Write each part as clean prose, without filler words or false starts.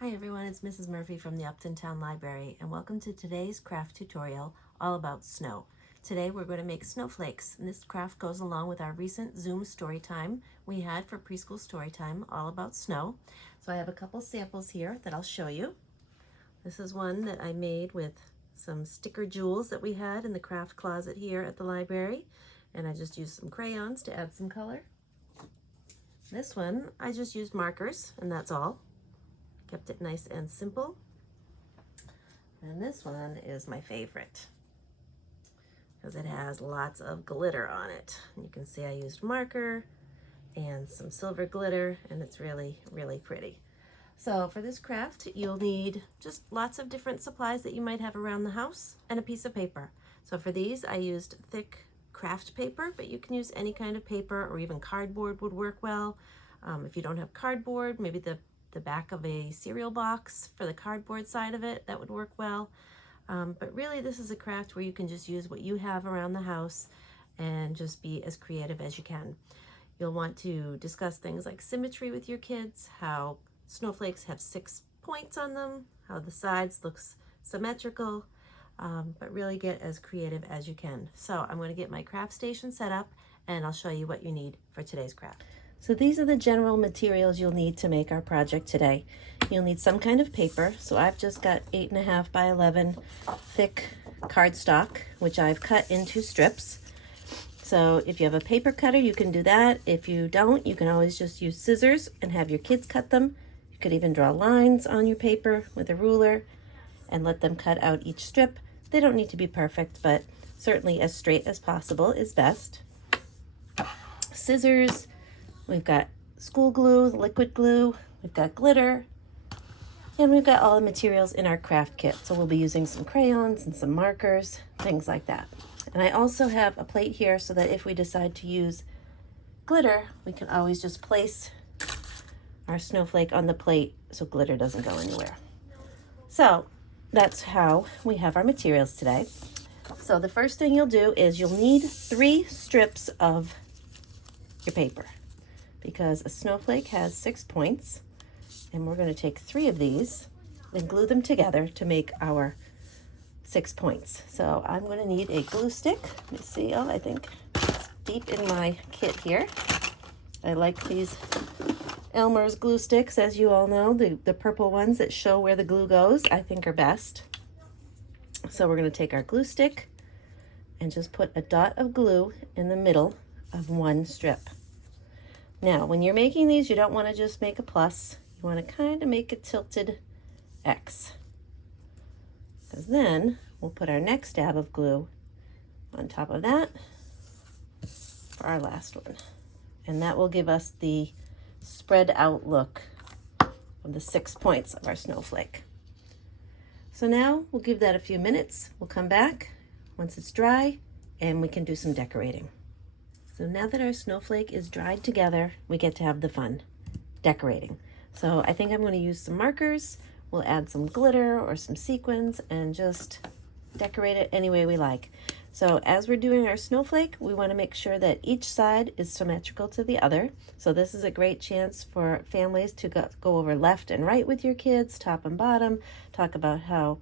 Hi everyone, it's Mrs. Murphy from the Upton Town Library, and welcome to today's craft tutorial all about snow. Today we're going to make snowflakes, and this craft goes along with our recent Zoom story time we had for preschool story time all about snow. So I have a couple samples here that I'll show you. This is one that I made with some sticker jewels that we had in the craft closet here at the library, and I just used some crayons to add some color. This one I just used markers, and that's all. Kept it nice and simple. And this one is my favorite because it has lots of glitter on it. You can see I used marker and some silver glitter, and it's really, really pretty. So for this craft, you'll need just lots of different supplies that you might have around the house and a piece of paper. So for these, I used thick craft paper, but you can use any kind of paper, or even cardboard would work well. If you don't have cardboard, maybe the back of a cereal box for the cardboard side of it, that would work well. But really this is a craft where you can just use what you have around the house and just be as creative as you can. You'll want to discuss things like symmetry with your kids, how snowflakes have 6 points on them, how the sides looks symmetrical, but really get as creative as you can. So I'm going to get my craft station set up and I'll show you what you need for today's craft. So these are the general materials you'll need to make our project today. You'll need some kind of paper. So I've just got 8.5 by 11 thick cardstock, which I've cut into strips. So if you have a paper cutter, you can do that. If you don't, you can always just use scissors and have your kids cut them. You could even draw lines on your paper with a ruler and let them cut out each strip. They don't need to be perfect, but certainly as straight as possible is best. Scissors. We've got school glue, liquid glue, we've got glitter, and we've got all the materials in our craft kit. So we'll be using some crayons and some markers, things like that. And I also have a plate here so that if we decide to use glitter, we can always just place our snowflake on the plate so glitter doesn't go anywhere. So that's how we have our materials today. So the first thing you'll do is you'll need 3 strips of your paper, because a snowflake has 6 points, and we're going to take 3 of these and glue them together to make our 6 points. So I'm going to need a glue stick. Let me see. Oh, I think it's deep in my kit here. I like these Elmer's glue sticks, as you all know. The purple ones that show where the glue goes, I think are best. So we're going to take our glue stick and just put a dot of glue in the middle of one strip. Now, when you're making these, you don't want to just make a plus. You want to kind of make a tilted X. Because then we'll put our next dab of glue on top of that for our last one. And that will give us the spread out look of the 6 points of our snowflake. So now we'll give that a few minutes. We'll come back once it's dry and we can do some decorating. So now that our snowflake is dried together, we get to have the fun, decorating. So I think I'm going to use some markers. We'll add some glitter or some sequins and just decorate it any way we like. So as we're doing our snowflake, we want to make sure that each side is symmetrical to the other. So this is a great chance for families to go over left and right with your kids, top and bottom, talk about how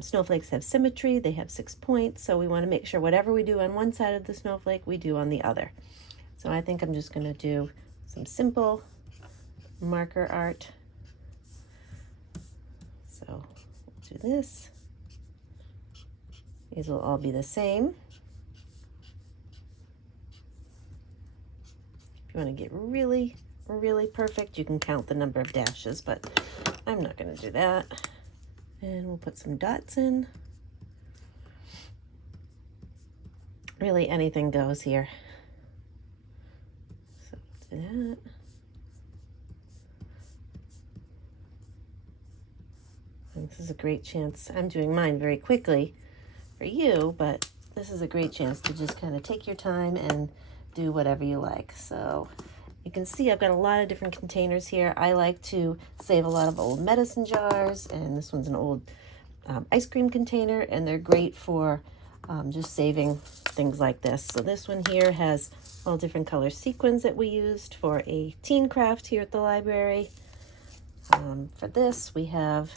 snowflakes have symmetry. They have 6 points, so we want to make sure whatever we do on one side of the snowflake, we do on the other. So I think I'm just going to do some simple marker art. So we'll do this. These will all be the same. If you want to get really, really perfect, you can count the number of dashes, but I'm not going to do that. And we'll put some dots in. Really anything goes here. So let's do that. And this is a great chance. I'm doing mine very quickly for you, but this is a great chance to just kind of take your time and do whatever you like. So you can see I've got a lot of different containers here. I like to save a lot of old medicine jars, and this one's an old ice cream container, and they're great for just saving things like this. So this one here has all different color sequins that we used for a teen craft here at the library. For this, we have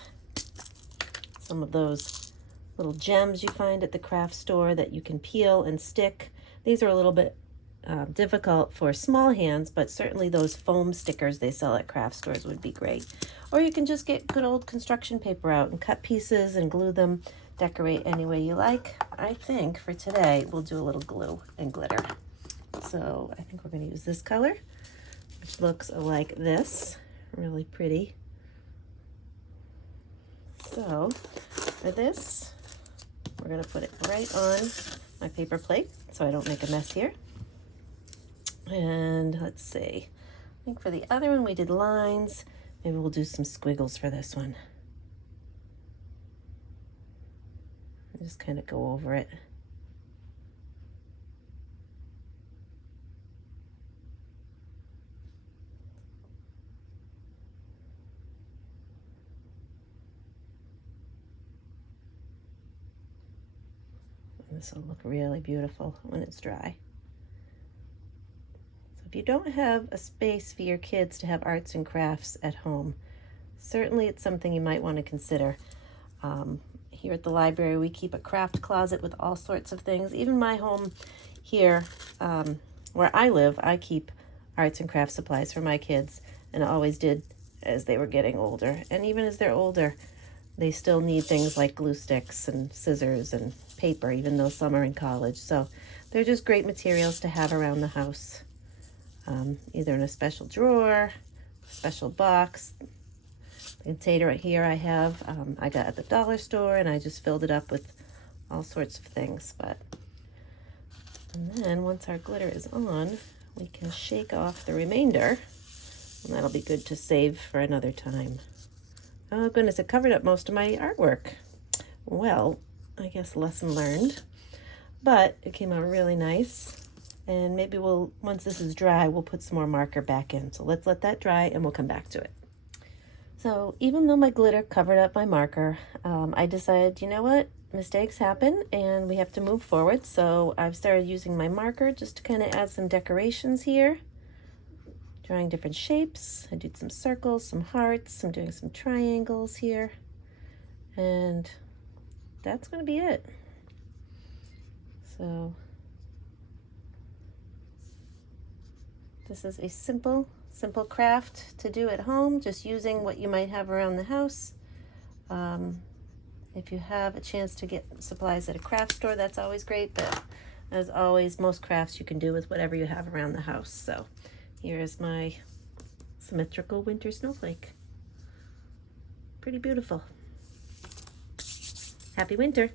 some of those little gems you find at the craft store that you can peel and stick. These are a little bit difficult for small hands, but certainly those foam stickers they sell at craft stores would be great. Or you can just get good old construction paper out and cut pieces and glue them, decorate any way you like. I think for today we'll do a little glue and glitter. So I think we're going to use this color, which looks like this. Really pretty. So for this, we're going to put it right on my paper plate so I don't make a mess here. And let's see, I think for the other one we did lines. Maybe we'll do some squiggles for this one. Just kind of go over it. This will look really beautiful when it's dry. So if you don't have a space for your kids to have arts and crafts at home, certainly it's something you might want to consider. Here at the library, we keep a craft closet with all sorts of things. Even my home here, where I live, I keep arts and craft supplies for my kids, and I always did as they were getting older. And even as they're older, they still need things like glue sticks and scissors and paper, even though some are in college. So they're just great materials to have around the house, either in a special drawer, a special box. The container right here I have, I got at the dollar store, and I just filled it up with all sorts of things. And then once our glitter is on, we can shake off the remainder, and that'll be good to save for another time. Oh goodness, it covered up most of my artwork. Well, I guess lesson learned, but it came out really nice. And maybe once this is dry, we'll put some more marker back in. So let's let that dry and we'll come back to it. So even though my glitter covered up my marker, I decided, you know what, mistakes happen and we have to move forward. So I've started using my marker just to kind of add some decorations here. Drawing different shapes. I did some circles, some hearts. I'm doing some triangles here. And that's going to be it. So this is a simple craft to do at home, just using what you might have around the house. If you have a chance to get supplies at a craft store, that's always great. But as always, most crafts you can do with whatever you have around the house. So here's my symmetrical winter snowflake. Pretty beautiful. Happy winter.